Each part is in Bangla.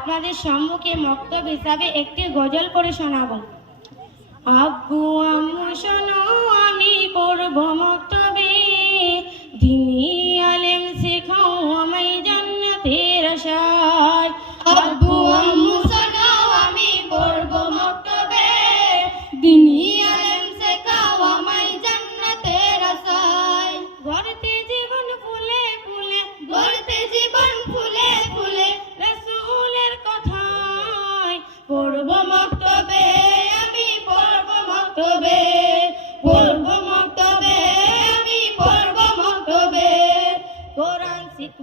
আপনাদের সম্মুখে মক্তব হিসাবে একটি গজল করে শোনাব। আব্বু আম্মু শোনো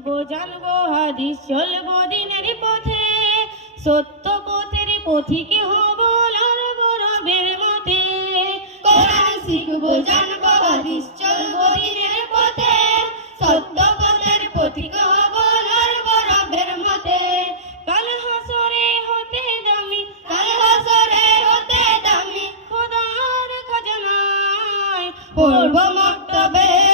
শিখব জানব, হাদিস চলবো দিনের পথে। সত্য পথের পথিকে হব লড়বো রবের মতে? কোরআন শিখব, জানব, হাদিস চলবো দিনের পথে। সত্য পথের পথিক হব লড়বো রবের মতে? কাল হাসরে হতে দামি, কাল হাসরে হতে দামি। খোদার খাজানায় পড়ব মক্তবে।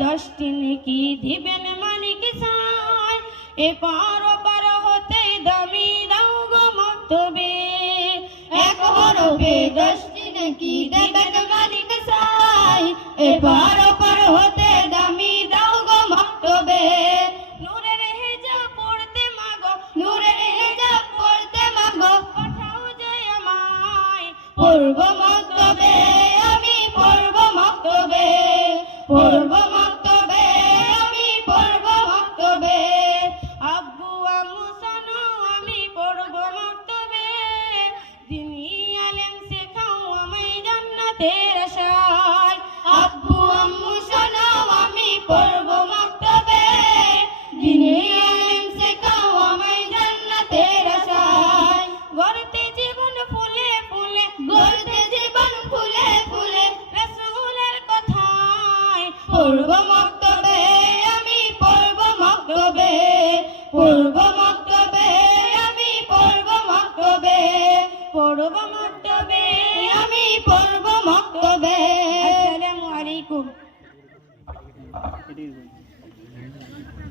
দশটি নেকি দিবেন মালিক এ পার পার হতে দামি দাও গো মক্তবে এক হরফে দশটি নাকি দেবেন মালিক সাই এবার ওপর হতে দামি দাও গো যে আমায়, পড়ব মক্তবে আমি পড়ব মক্তবে পড়ব জান্নাতের আশায়। আমি পড়ব মক্তবে। জীবন ফুলে ফুলে জীবন ফুলে ফুলে কথায় পড়ব মক্তবে। আমি পড়ব মক্তবে পড়ব মক্তবে। আমি পড়ব মক্তবে, পড়ব It is.